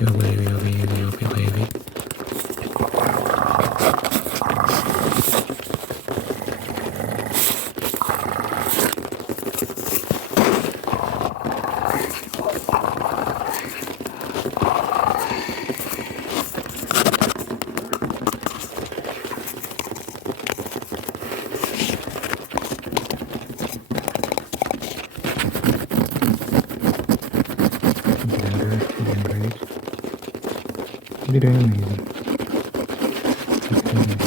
Yo baby, yo baby, yo baby. You're doing amazing. Keep doing it.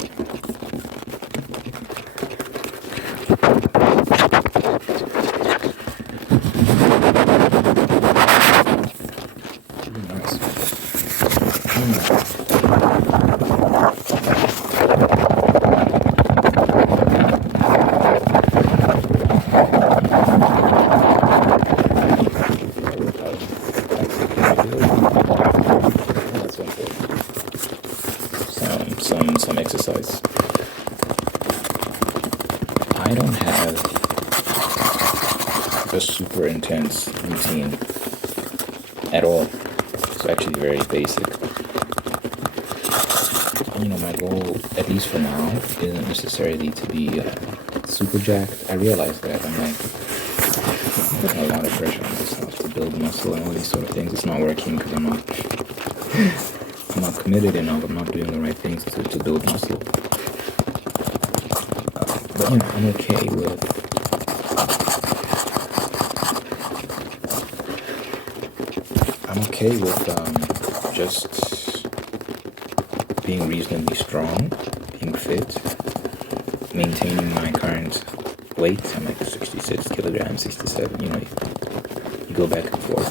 Some exercise. I don't have a super intense routine at all. It's actually very basic. My goal, at least for now, isn't necessarily to be super jacked. I realize that. I'm like, I'm putting a lot of pressure on myself to build muscle and all these sort of things. It's not working because I'm not committed enough. I'm not doing the right things to build muscle. But I'm okay with just being reasonably strong, being fit, maintaining my current weight. I'm like 66 kilograms, 67. You go back and forth.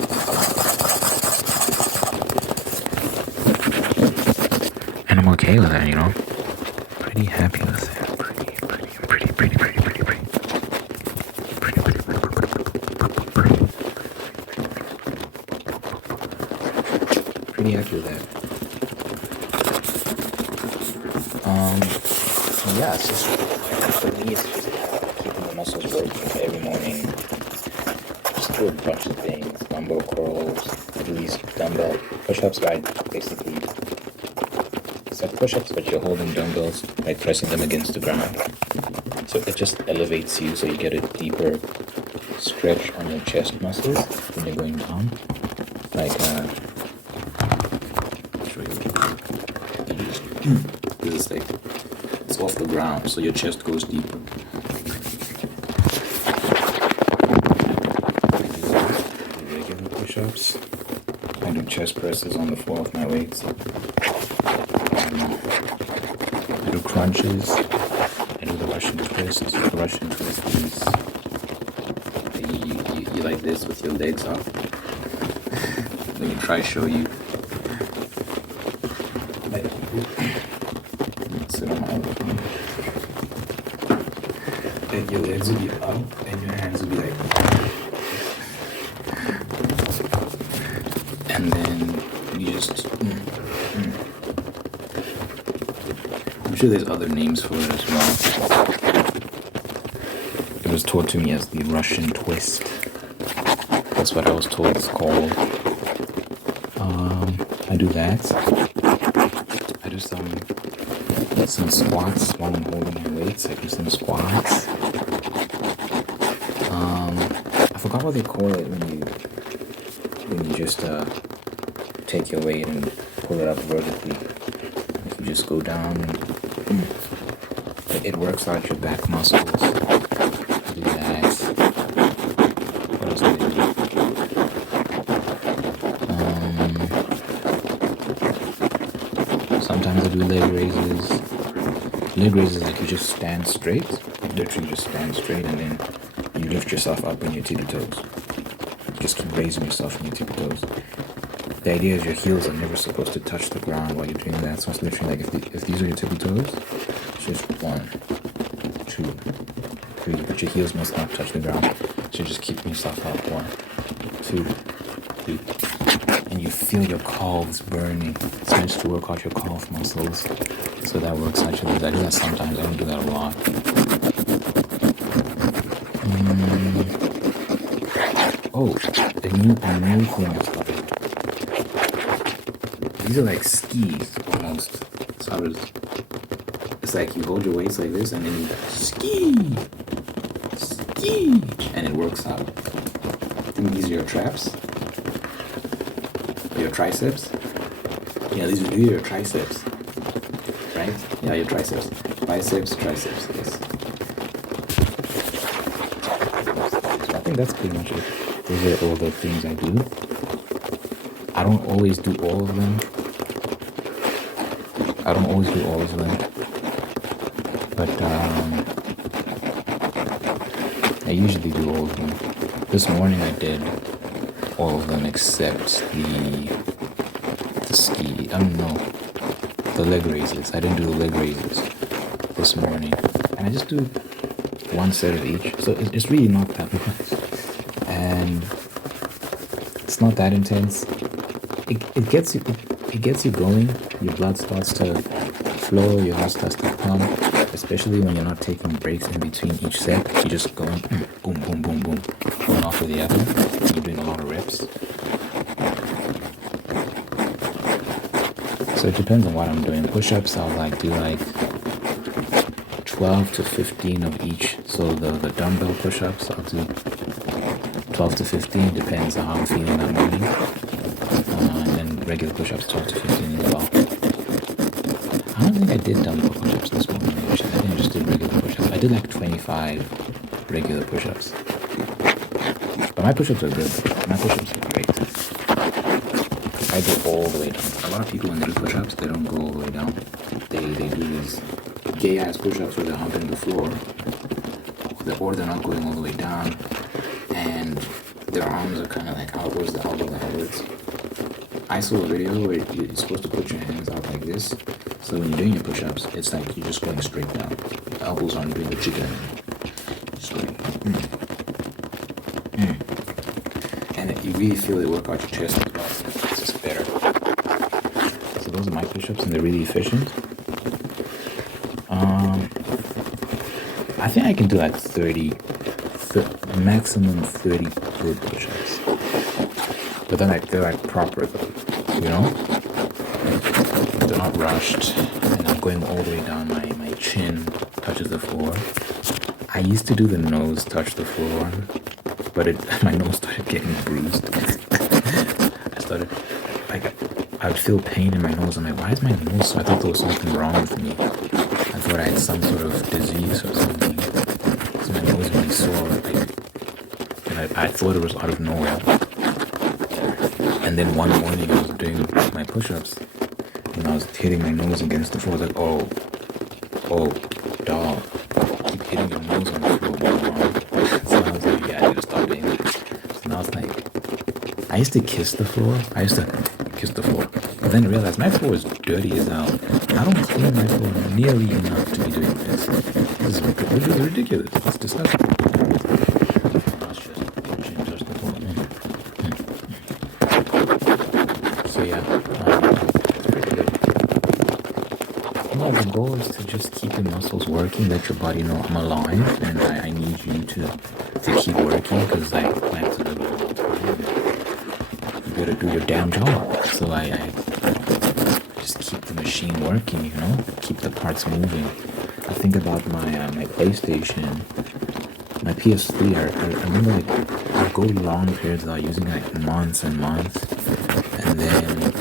And I'm okay with that, Pretty happy with it. Pretty happy with that. Yeah, it's just, for me, it's just keeping the muscles working every morning. Just do a bunch of things, dumbbell curls, at least dumbbell push-ups, right? Basically, it's like push-ups, but you're holding dumbbells, like pressing them against the ground. So it just elevates you, so you get a deeper stretch on your chest muscles when you're going down. Like, this is like, it's off the ground, so your chest goes deeper. Regular push-ups. I do chest presses on the floor of my weights. I do crunches. I do the Russian twist. The Russian twist is you like this with your legs up. Let me try show you. Sit on my open. And your legs will be up and your hands will be like, and then you just I'm sure there's other names for it as well. It was taught to me as the Russian twist. That's what I was told it's called. I do that. I do some squats while I'm holding my weights. I do some squats. I forgot what they call it when you just take your weight and pull it up vertically. If you just go down and it works out your back muscles. Do that. What else do I do? Sometimes I do leg raises. Leg raises, like you just stand straight, literally just stand straight, and then you lift yourself up on your tippy toes. Just keep raising yourself on your tippy toes. The idea is your heels are never supposed to touch the ground while you're doing that. So it's literally like if these are your tippy toes, it's just 1, 2, 3, but your heels must not touch the ground. So just keep yourself up, 1, 2, 3. And you feel your calves burning. It's meant to work out your calf muscles. So that works actually. I do that sometimes. I don't do that a lot. Oh, a new thing I started. These are like skis almost. So it's like you hold your weights like this and then you ski, and it works out. I think these are your traps, your triceps. Yeah, these are your triceps, right? Yeah, your triceps, biceps, triceps. Yes. So I think that's pretty much it. Those are all the things I do. I don't always do all of them. But I usually do all of them. This morning I did all of them except the ski. The leg raises. I didn't do the leg raises this morning, and I just do one set of each. So it's really not that much, and it's not that intense. It gets you going. Your blood starts to flow. Your heart starts to pump. Especially when you're not taking breaks in between each set. You're just going boom, boom, boom, boom, one after the other. You're doing a lot of reps. So it depends on what I'm doing. Push-ups, I'll do 12 to 15 of each. So the dumbbell push-ups, I'll do 12 to 15, depends on how I'm feeling that morning. And then regular push-ups, 12 to 15 as well. I don't think I did dumbbell push-ups this morning. I think I just did regular push-ups. I did 25 regular push-ups. But my push-ups are good. My push-ups are great. I go all the way down. A lot of people when they do push-ups, they don't go all the way down. They do these gay-ass push-ups where they're humping the floor. Or they're not going all the way down. And their arms are kind of outwards, the elbows are outwards. I saw a video where you're supposed to put your hands out like this. So when you're doing your push-ups, it's like you're just going straight down. The elbows aren't doing the jigger anymore. Just going, And you really feel it work out your chest as well. It's just better. So those are my push-ups, and they're really efficient. I think I can do 30, maximum 30 good push-ups. But then they're proper though, you know? They're not rushed, and I'm going all the way down. My chin touches the floor. I used to do the nose touch the floor, but my nose started getting bruised. I would feel pain in my nose. I'm like, why is my nose so? I thought there was something wrong with me. I thought I had some sort of disease or something. So my nose was really sore. And I thought it was out of nowhere. And then one morning I was doing my push-ups, and I was hitting my nose against the floor. I was like, oh, dog, keep hitting your nose on the floor. So I was like, yeah, I need to stop doing that. So now it's like, I used to kiss the floor. But then I realized my floor is dirty as hell. I don't clean my floor nearly enough to be doing this. This is ridiculous. It's disgusting. So yeah, it's pretty good. The goal is to just keep the muscles working, let your body know I'm alive, and I need you to keep working, because I have to live a long time. You gotta do your damn job. So I just keep the machine working, keep the parts moving. I think about my PlayStation, my PS3. I remember I'd go long periods without using months and months, and then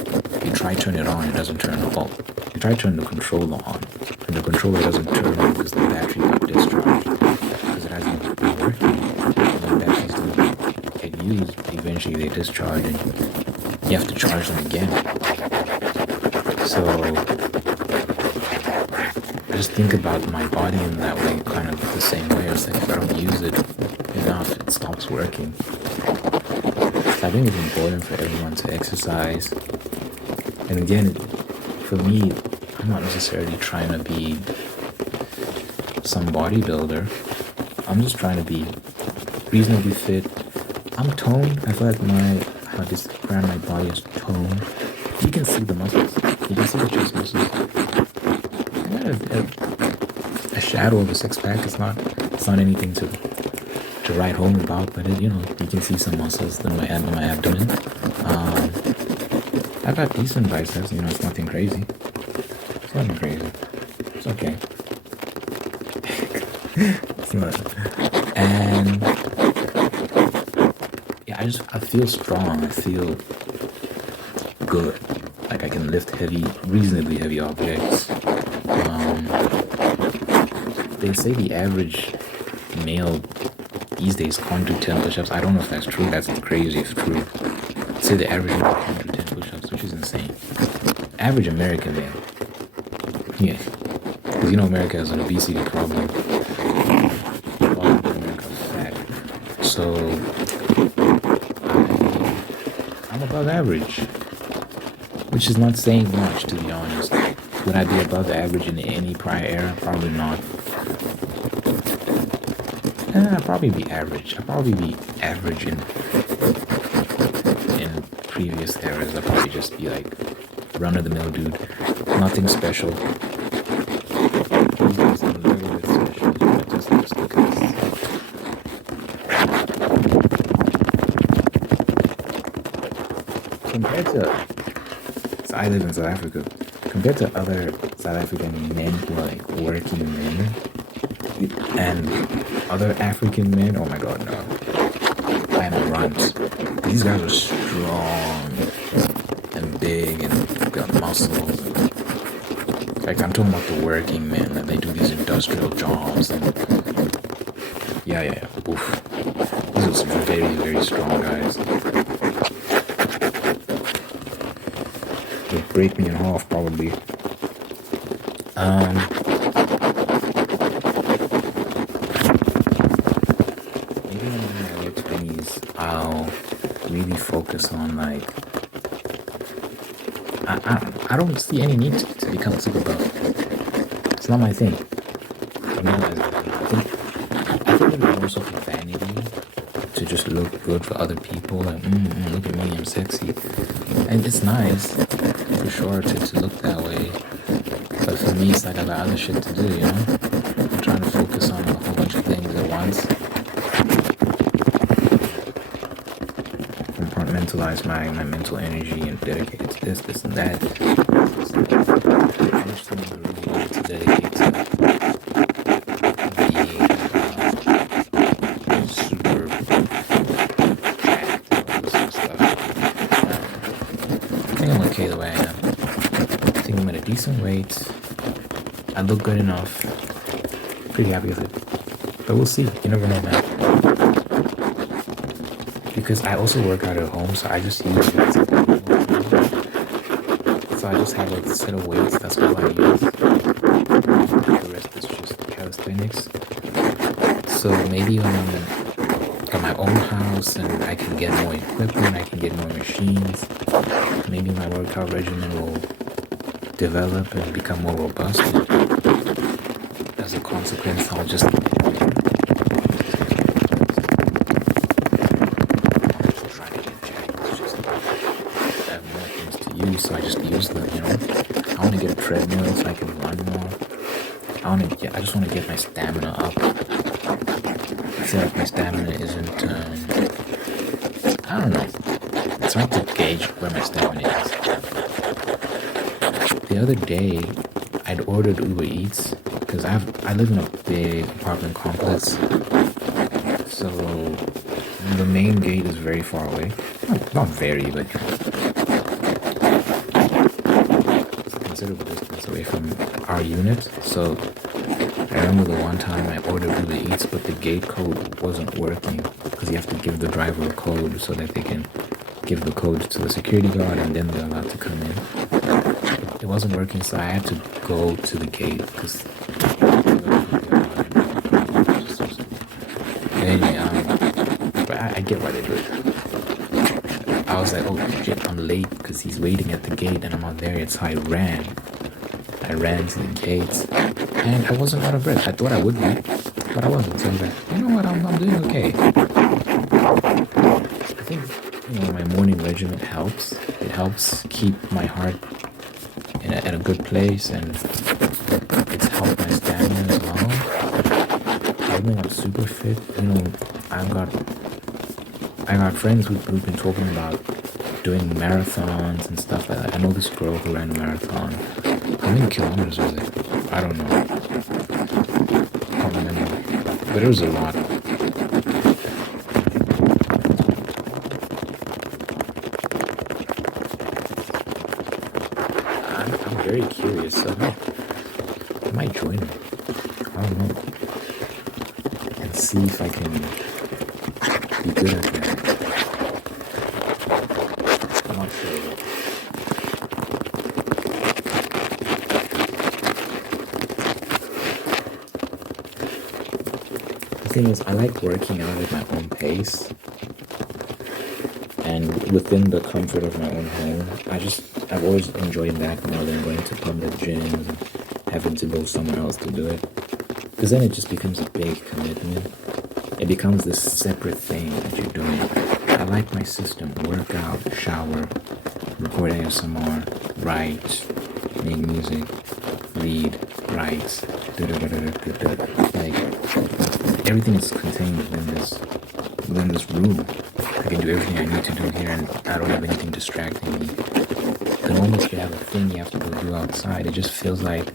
you try to turn it on, it doesn't turn off. You try to turn the controller on, and the controller doesn't turn on because the battery got discharged, because it hasn't been working. And the batteries don't get used. Eventually they discharge, and you have to charge them again. So I just think about my body in that way, kind of the same way. It's like if I don't use it enough, it stops working. So I think it's important for everyone to exercise. And again, for me, I'm not necessarily trying to be some bodybuilder. I'm just trying to be reasonably fit. I'm toned. I feel like how this part of my body is toned. You can see the muscles. You can see the chest muscles. A shadow of a six-pack. It's not anything to write home about, but you can see some muscles in my abdomen. I I got decent biceps. It's nothing crazy. It's nothing crazy. It's okay. It's not. And yeah, I feel strong. I feel good. Like I can lift reasonably heavy objects. They say the average male these days can't do 10 push-ups. I don't know if that's true. That's crazy if true. They say the average male can't do 10 push-ups, which is insane. Average American male. Yeah. Because America has an obesity problem. A lot of America is fat. So I'm above average. Which is not saying much, to be honest. Would I be above average in any prior era? Probably not. I'd probably be average. I'd probably be average in previous eras. I'd probably just be like run-of-the-mill dude. Nothing special. These days I'm a little bit special, but just because. Compared to... So I live in South Africa. Compared to other South African men who are like working men and other African men, oh my god, no. I am a runt. These guys are strong and big and got muscles. Like I'm talking about the working men and they do these industrial jobs and yeah. Oof. These are some very, very strong guys. They'll break me in half probably. Maybe when I'm in my late 20s, I'll really focus on like. I don't see any need to become super buff. It's not my thing. I realize that. I think it's also for vanity to just look good for other people. Like, look at me, I'm sexy, and it's nice for sure to look that way. But for me, it's like I got other shit to do. I'm trying to focus on a whole bunch of things at once. Compartmentalize my mental energy and dedicate it to this and that. I just think I really need to dedicate to being super jacked and all this sort of stuff. I think I'm okay the way I am. I think I'm at a decent weight. I look good enough. Pretty happy with it. But we'll see. You never know, man. Because I also work out at home, so I just use weights. So I just have like a set of weights, that's all I use. The rest is just calisthenics. So maybe when I'm at my own house and I can get more equipment, I can get more machines, maybe my workout regimen will develop and become more robust. As a consequence, I'll just so I just use them, I want to get a treadmill so I can run more. I just want to get my stamina up. I feel like my stamina isn't, I don't know. It's hard to gauge where my stamina is. The other day, I'd ordered Uber Eats because I live in a big apartment complex. So the main gate is very far away. Not very, but considerable distance away from our unit. So I remember the one time I ordered Uber Eats, but the gate code wasn't working because you have to give the driver a code so that they can give the code to the security guard and then they're allowed to come in. It wasn't working, so I had to go to the gate because anyway, but I get why they do it. I was like, oh shit, I'm late because he's waiting at the gate and I'm not there yet, so I ran to the gates and I wasn't out of breath. I thought I would be, but I wasn't. So I was like, you know what, I'm doing okay. I think my morning regimen helps. It helps keep my heart at a good place, and it's helped my stamina as well. I think I'm super fit. I got friends who've been talking about doing marathons and stuff like that. I know this girl who ran a marathon. How many kilometers was it? I don't know. Can't remember. But it was a lot. I'm very curious. So I might join her. I don't know. And see if I can be good at that. I'm not sure. The thing is, I like working out at my own pace and within the comfort of my own home. I've always enjoyed that more than going to public gyms and having to go somewhere else to do it. Because then it just becomes a big commitment. It becomes this separate thing that you're doing. I like my system: work out, shower, record ASMR, write, make music, read, write, like everything is contained within this room. I can do everything I need to do here, and I don't have anything distracting me. The moment you have a thing you have to go do outside, it just feels like,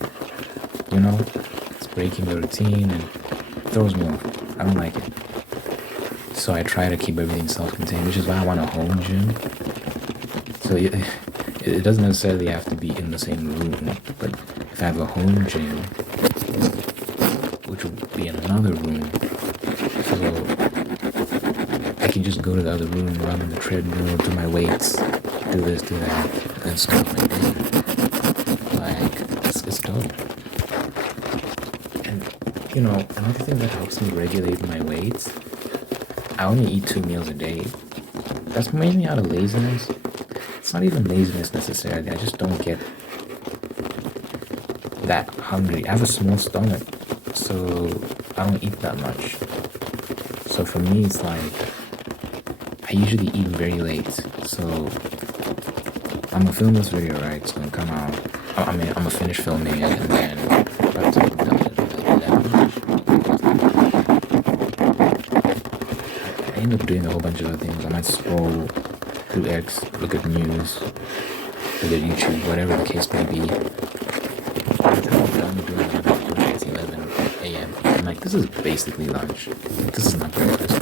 it's breaking the routine and throws me off. I don't like it. So I try to keep everything self-contained, which is why I want a home gym. So it doesn't necessarily have to be in the same room, but if I have a home gym, which would be in another room, so I can just go to the other room, run on the treadmill, do my weights, do this, do that, and start my day. Like, it's dope. And, another thing that helps me regulate my weight, I only eat 2 meals a day. That's mainly out of laziness. It's not even laziness necessarily. I just don't get that hungry. I have a small stomach, so I don't eat that much. So for me, it's like I usually eat very late. So I'm gonna film this video, right? It's gonna come out. I'm gonna finish filming it, and then by the time I'm done, I end up doing a whole bunch of other things. I might scroll through X, look at news, look at YouTube, whatever the case may be. By the time I'm done doing it, it's 11 a.m. I'm like, this is basically lunch. This is not breakfast.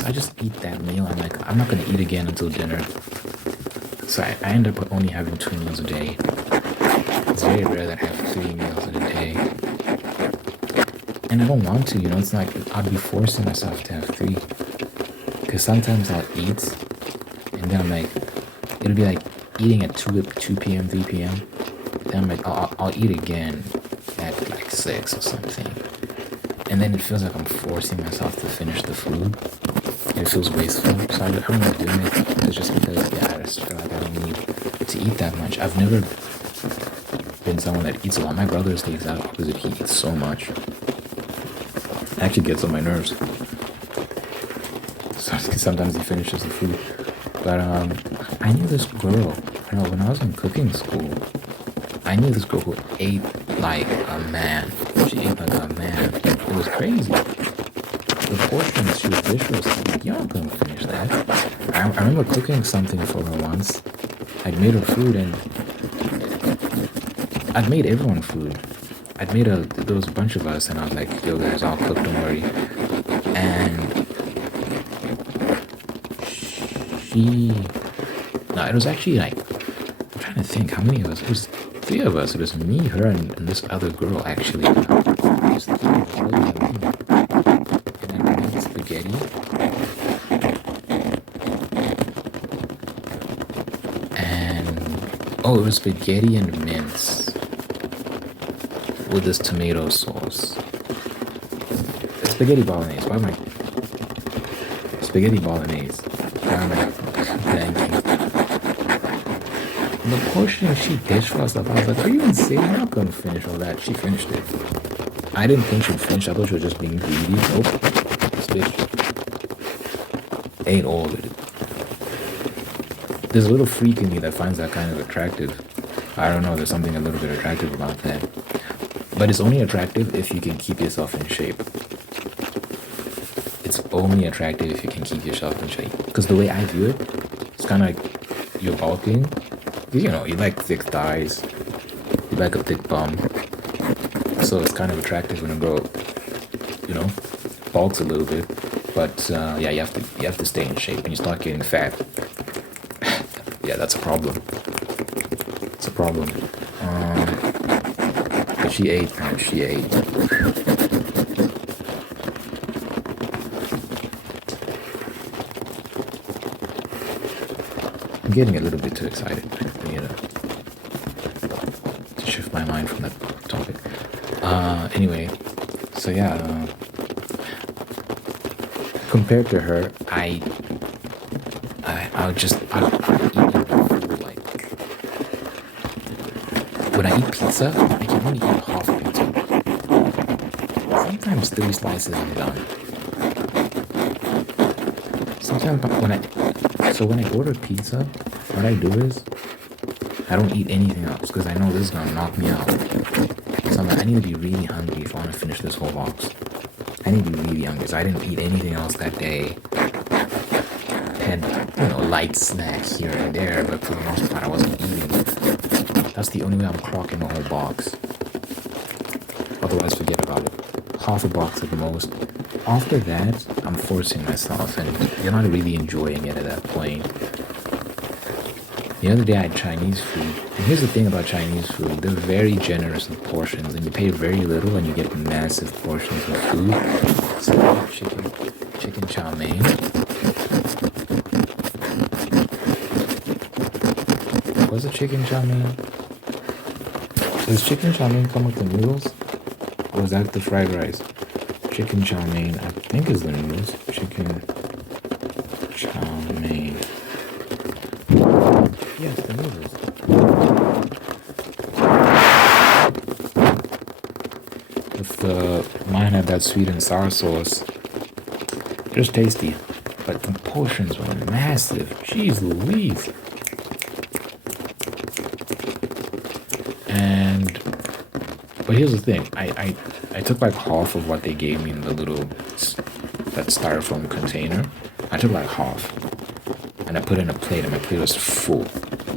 So I just eat that meal. I'm like, I'm not gonna eat again until dinner. So I end up only having 2 meals a day. It's very rare that I have 3 meals in a day. And I don't want to, it's like I'd be forcing myself to have 3. Because sometimes I'll eat, and then I'm like, it'll be like eating at 2 p.m., 3 p.m. Then I'm like, I'll eat again at like 6 or something. And then it feels like I'm forcing myself to finish the food. And it feels wasteful. So I don't like doing it. It's just because, I just feel like I don't need to eat that much. I've never been someone that eats a lot. My brother is the exact opposite. He eats so much. It actually gets on my nerves. So sometimes he finishes the food. But I knew this girl. When I was in cooking school, I knew this girl who ate like a man. She ate like a man. It was crazy. The portions she was vicious. I'm like, you're not gonna finish that. I remember cooking something for her once. I'd made her food, and I'd made everyone food. There was a bunch of us, and I was like, yo guys, I'll cook, don't worry. And it was actually like, I'm trying to think how many of us. It was 3 of us. It was me, her, and this other girl actually. It was 3 of us. And I made spaghetti. And it was spaghetti and mince with this tomato sauce. Spaghetti bolognese. Why am I? Spaghetti bolognese. Thank you. And the portion she dished for us, I was like, are you insane? I'm not gonna finish all that. She finished it. I didn't think she'd finish. I thought she was just being greedy. Nope. This bitch ate all of it. There's a little freak in me that finds that kind of attractive. I don't know, there's something a little bit attractive about that. But it's only attractive if you can keep yourself in shape. It's only attractive if you can keep yourself in shape. Because the way I view it, It's kind of like you're bulking. You know, you like thick thighs. You like a thick bum. So it's kind of attractive when a girl, you know, bulks a little bit. But yeah, you have to stay in shape. When you start getting fat, yeah, that's a problem. It's a problem. But she ate, man. She ate. I'm getting a little bit too excited. You know, to shift my mind from that topic. Anyway, so yeah, compared to her, I'll eat like when I eat pizza, I can only eat half a pizza. Sometimes 3 slices I'm done. Sometimes when I order pizza, what I do is I don't eat anything else because I know this is gonna knock me out. So I need to be really hungry if I want to finish this whole box. I need to be really hungry. So I didn't eat anything else that day. Had, light snacks here and there, but for the most part I wasn't eating. That's the only way I'm clocking the whole box. Otherwise, forget about it. Half a box at most. After that, I'm forcing myself, and you're not really enjoying it at that point. The other day I had Chinese food, and here's the thing about Chinese food, they're very generous with portions, and you pay very little and you get massive portions of food. So I have chicken chow mein. What's a chicken chow mein? Does chicken chow mein come with the noodles? Or is that the fried rice? Chicken chow mein, I think is the noodles. Chicken chow mein. Yes, the noodles. If mine had that sweet and sour sauce, just tasty. But the portions were massive. Jeez Louise. But here's the thing. I took like half of what they gave me in the that styrofoam container. I took like half. And I put it in a plate, and my plate was full.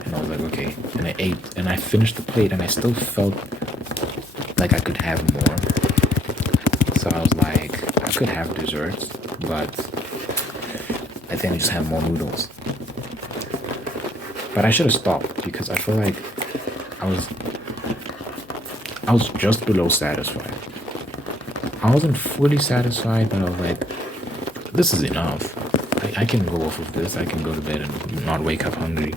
And I was like, okay. And I ate, and I finished the plate, and I still felt like I could have more. So I was like, I could have desserts, but I think I just have more noodles. But I should have stopped because I feel like I was just below satisfied. I wasn't fully satisfied, but I was like, this is enough. I can go off of this. I can go to bed and not wake up hungry.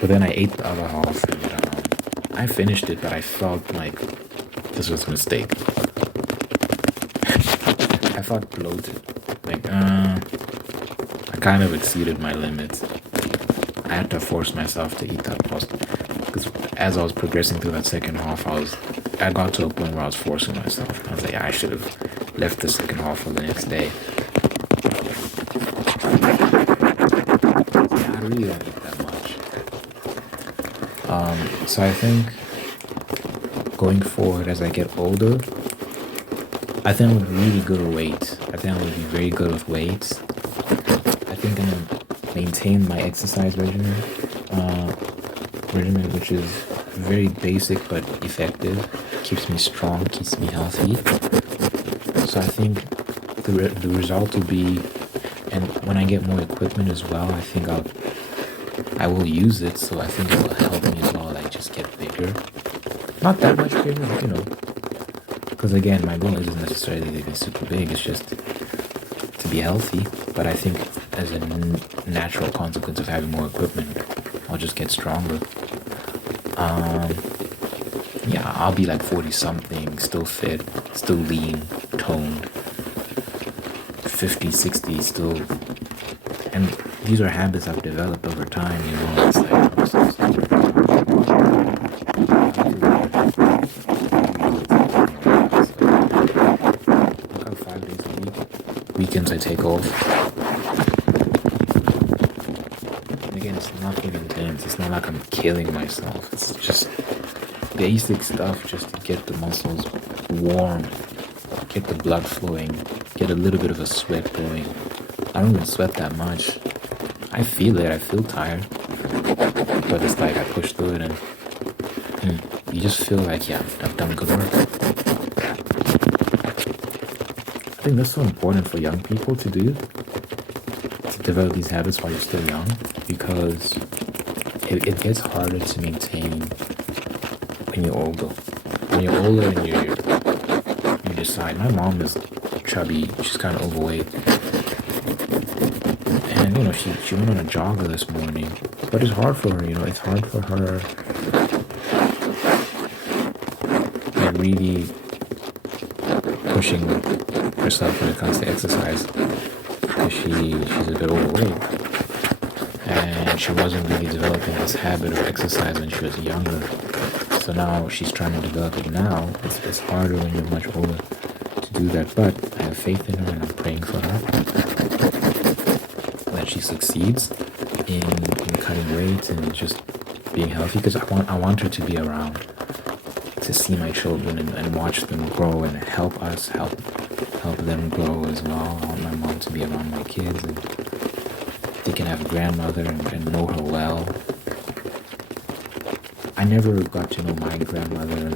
But then I ate the other half, and I finished it, but I felt like this was a mistake. I felt bloated. Like, I kind of exceeded my limits. I had to force myself to eat that pasta. Because as I was progressing through that second half, I got to a point where I was forcing myself. I was like, yeah, I should have left the second half for the next day. Yeah, I really don't eat that much. So I think going forward as I get older, I think I'm really good with weight. I think I'm going to be very good with weights. I think I'm going to maintain my exercise regimen, which is very basic but effective. Keeps me strong, keeps me healthy. So I think the result will be, and when I get more equipment as well, I think I will use it. So I think it will help me as well. Like just get bigger, not that much bigger, but because again, my goal isn't necessarily to be super big. It's just to be healthy. But I think as a natural consequence of having more equipment, I'll just get stronger. Yeah, I'll be like 40 something, still fit, still lean, toned, 50, 60 still. And these are habits I've developed over time, It's like, look how 5 days a week, weekends I take off. And again, it's nothing intense. It's not like I'm killing myself. It's just basic stuff just to get the muscles warm, get the blood flowing, get a little bit of a sweat going. I don't even sweat that much. I feel it. I feel tired, but it's like I push through it, and you just feel like, yeah, I've done good work. I think that's so important for young people to do, to develop these habits while you're still young, because it gets harder to maintain when you're older. When you're older and you decide. My mom is chubby. She's kind of overweight, and she went on a jogger this morning. But it's hard for her. It's hard for her. Like really pushing herself when it comes to exercise, because she's a bit overweight, and she wasn't really developing this habit of exercise when she was younger. So now she's trying to develop it now. It's harder when you're much older to do that, but I have faith in her and I'm praying for her that she succeeds in cutting weight and just being healthy, because I want her to be around to see my children and watch them grow and help them grow as well. I want my mom to be around my kids, and they can have a grandmother and know her well. I never got to know my grandmother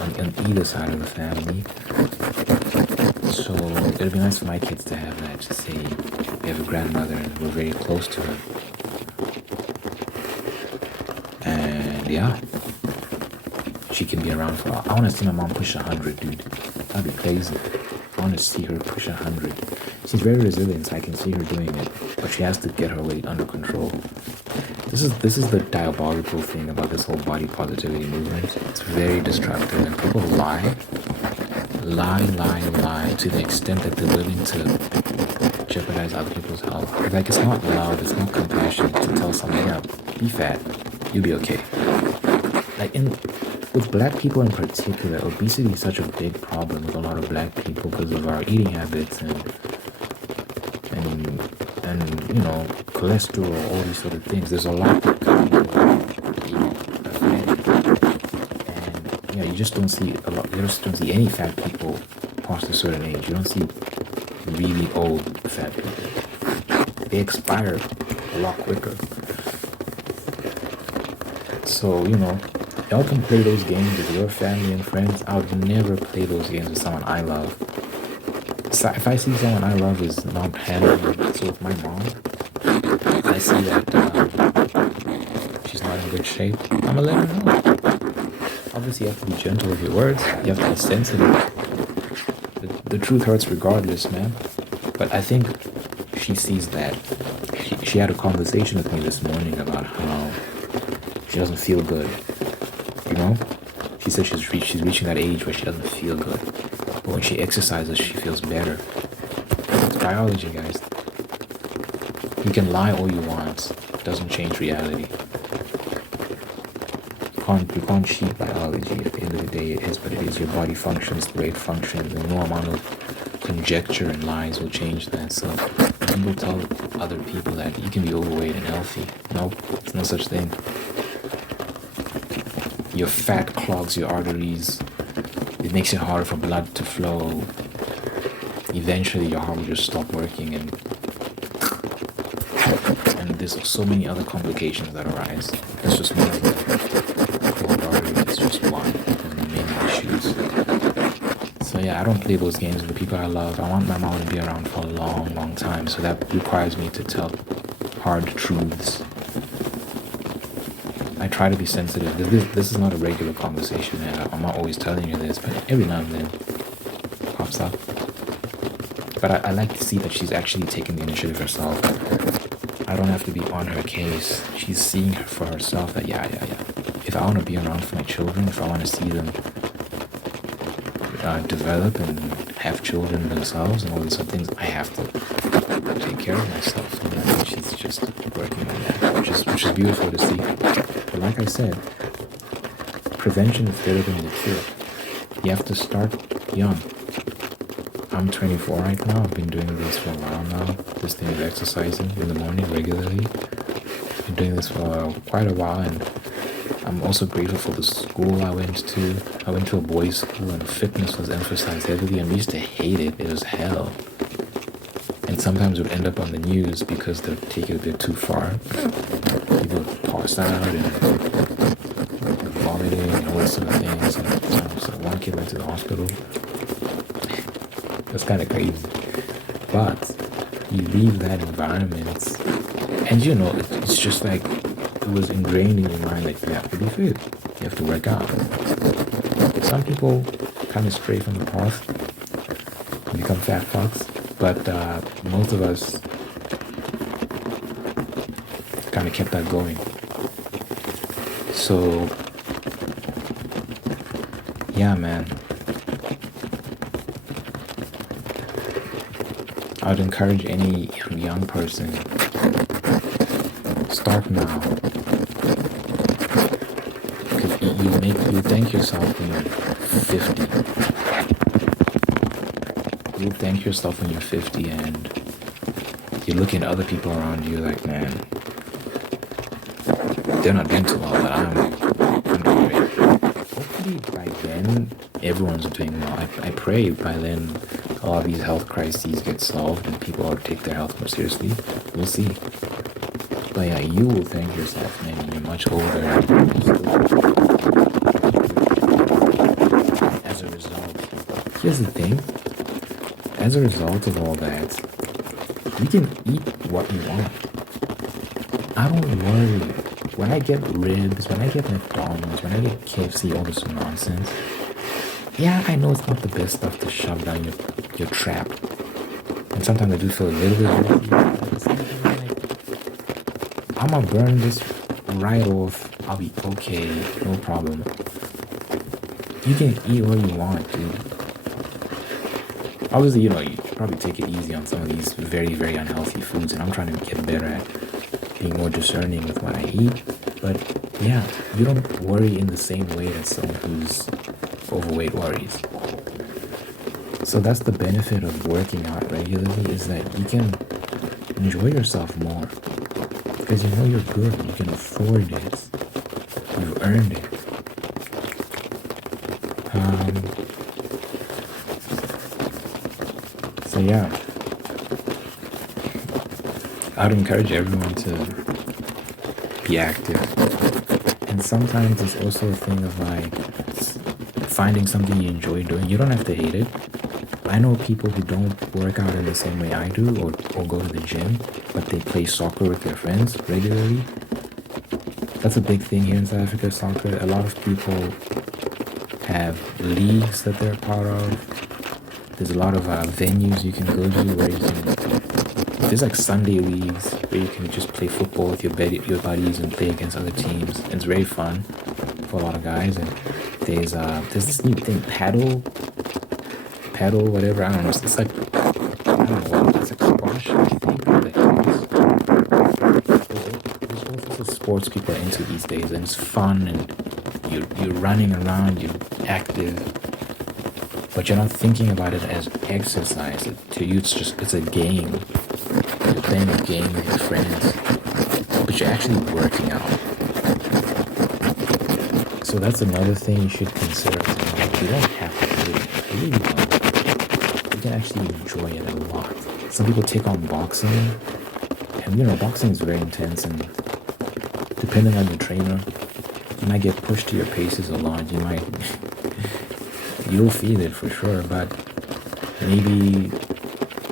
on either side of the family, so it'd be nice for my kids to have that, to say we have a grandmother and we're very close to her. And yeah, she can be around for. I want to see my mom push 100, dude. That'd be crazy. I want to see her push 100. She's very resilient, so I can see her doing it, but she has to get her weight under control. This is the diabolical thing about this whole body positivity movement. It's very destructive, and people lie to the extent that they're willing to jeopardize other people's health. Like, it's not love, it's not compassion to tell someone, yeah, be fat, you'll be okay. Like, with black people in particular, obesity is such a big problem with a lot of black people because of our eating habits and cholesterol, all these sort of things. There's a lot that comes with and you just don't see a lot. You just don't see any fat people past a certain age. You don't see really old fat people. They expire a lot quicker. So y'all can play those games with your family and friends. I would never play those games with someone I love. So if I see someone I love is not handling it, so with my mom, I see that she's not in good shape, I'm gonna let her know. Obviously, you have to be gentle with your words. You have to be sensitive. The truth hurts regardless, man. But I think she sees that. She had a conversation with me this morning about how she doesn't feel good. She said she's reaching that age where she doesn't feel good. But when she exercises, she feels better. It's biology, guys. You can lie all you want. It doesn't change reality. You can't cheat biology. At the end of the day, it is what it is. Your body functions the way it functions, and no amount of conjecture and lies will change that. So people tell other people that you can be overweight and healthy. Nope, there's no such thing. Your fat clogs your arteries. It makes it harder for blood to flow. Eventually, your heart will just stop working, and there's so many other complications that arise. That's just one of the clogged arteries. It's just one of the main issues. So yeah, I don't play those games with the people I love. I want my mom to be around for a long, long time. So that requires me to tell hard truths. I try to be sensitive. This is not a regular conversation, man. I'm not always telling you this, but every now and then it pops up. But I like to see that she's actually taking the initiative herself. I don't have to be on her case. She's seeing her for herself that, yeah. If I want to be around for my children, if I want to see them develop and have children themselves and all these other things, I have to take care of myself. And I think she's just working on that, which is beautiful to see. But like I said, prevention is better than the cure. You have to start young. I'm 24 right now. I've been doing this for a while now. This thing of exercising in the morning regularly. I've been doing this for quite a while, and I'm also grateful for the school I went to. I went to a boys' school, and fitness was emphasized heavily, and we used to hate it. It was hell. And sometimes it would end up on the news because they'll take it a bit too far. People pass out and vomiting and all those sort of things. And so one kid went to the hospital. That's kind of crazy. But you leave that environment, and it's just like it was ingrained in your mind that you have to be fit, you have to work out. Some people kind of stray from the path and become fat fucks, but most of us kind of kept that going. So yeah, man, I would encourage any young person, start now. Because you thank yourself when you're 50. You'll thank yourself when you're 50 and you're looking at other people around you like, man, they're not doing too well, but I'm doing great. Hopefully by then, everyone's doing well. I pray by then all these health crises get solved and people will take their health more seriously. We'll see. But yeah, you will thank yourself, man, when you're much older. As a result, here's the thing. As a result of all that, you can eat what you want. I don't worry. When I get ribs, when I get McDonald's, when I get KFC, all this nonsense, yeah, I know it's not the best stuff to shove down your trap. And sometimes I do feel a little bit guilty, but at the same time, like, I'm gonna burn this right off. I'll be okay, no problem. You can eat what you want, dude. Obviously, you probably take it easy on some of these very, very unhealthy foods, and I'm trying to get better at being more discerning with what I eat. But yeah, you don't worry in the same way that someone who's overweight worries. So that's the benefit of working out regularly, is that you can enjoy yourself more because you know you're good, you can afford it, you've earned it. So yeah, I'd encourage everyone to be active. And sometimes it's also a thing of like finding something you enjoy doing. You don't have to hate it. I know people who don't work out in the same way I do or go to the gym, but they play soccer with their friends regularly. That's a big thing here in South Africa, soccer. A lot of people have leagues that they're part of. There's a lot of venues you can go to where you can, there's like Sunday leagues where you can just play football with your buddies and play against other teams. And it's very fun for a lot of guys. And there's this new thing, paddle, whatever. I don't know. It's like, I don't know what it's like, squash, I think. There's all sorts of sports people are into these days, and it's fun. And you're running around, you're active. But you're not thinking about it as exercise. To you, it's a game. You're playing a game with your friends, but you're actually working out. So that's another thing you should consider. You don't have to do it. If you really want, you can actually enjoy it a lot. Some people take on boxing, and boxing is very intense, and depending on your trainer, you might get pushed to your paces a lot. You'll feel it for sure, but maybe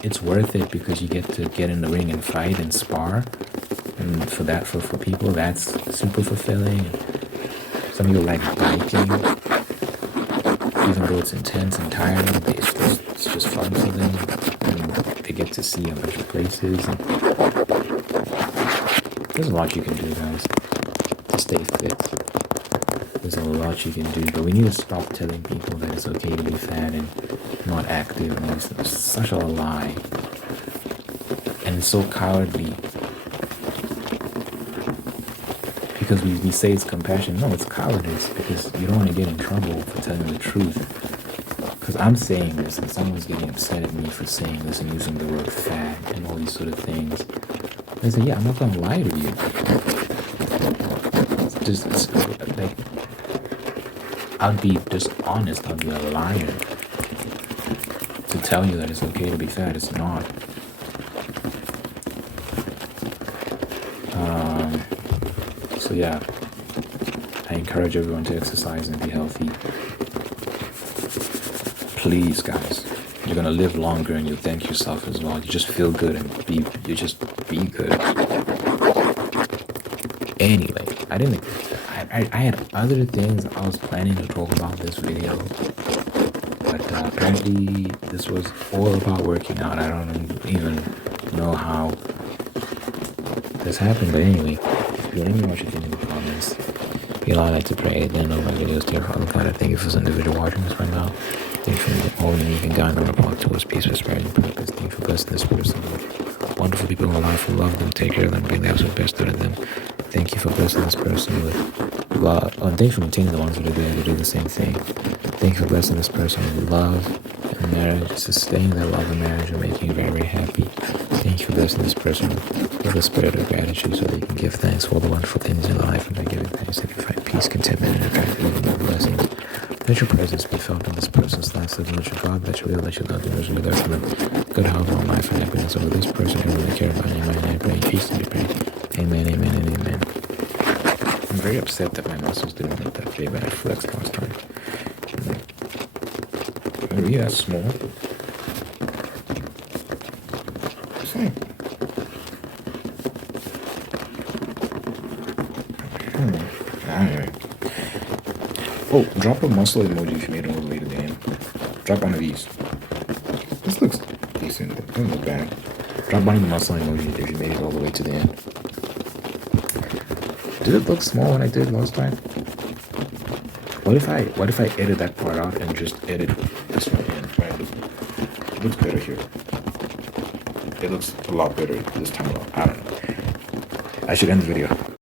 it's worth it because you get to get in the ring and fight and spar. And for people, that's super fulfilling. Some people like biking, even though it's intense and tiring, it's just fun for them. And they get to see a bunch of places. And there's a lot you can do, guys, to stay fit. There's a lot you can do, but we need to stop telling people that it's okay to be fat and not active. And it's such a lie, and it's so cowardly because we say it's compassion. No, it's cowardice because you don't want to get in trouble for telling the truth. Because I'm saying this, and someone's getting upset at me for saying this and using the word fat and all these sort of things. And I say, yeah, I'm not gonna lie to you. It's like, I'd be dishonest, I'd be a liar to tell you that it's okay to be fat. It's not. yeah, I encourage everyone to exercise and be healthy. Please, guys, you're gonna live longer and you'll thank yourself as well. You just feel good and you just be good. Anyway, I had other things I was planning to talk about this video, but apparently this was all about working out. I don't even know how this happened, but anyway, let me know what you think in the comments. Be allowed like to pray at the end of my videos. Dear Father God, I thank you for this individual watching this right now. Thank you for holding me and guiding on the path towards peace, prosperity, and purpose. Thank you for blessing this person with wonderful people in my life who love them, take care of them, bring the absolute best out of them. Thank you for blessing this person with love. Oh, and thank you for maintaining the ones that are there to do the same thing. Thank you for blessing this person with love and marriage, sustaining their love and marriage and making you very, very happy. Thank you for blessing this person with a spirit of gratitude so they can give thanks for all the wonderful things in life, and by giving thanks they can find peace, contentment, and attract even more blessings. Let your presence be felt in this person's life, so let your God, let your will, let your love, and let there for them good health, long life, and happiness over this person who really care about you. In my name, I pray, peace to be prayed. Amen, amen, and amen. I'm very upset that my muscles didn't look that big when I flexed last time. Maybe that's small. Same. Anyway. Oh, drop a muscle emoji if you made it all the way to the end. Drop one of these. This looks decent. It doesn't look bad. Drop one of the muscle emoji if you made it all the way to the end. Did it look small when I did last time? What if I edit that part out and just edit this one in? Right? It looks better here. It looks a lot better this time around. I don't know. I should end the video.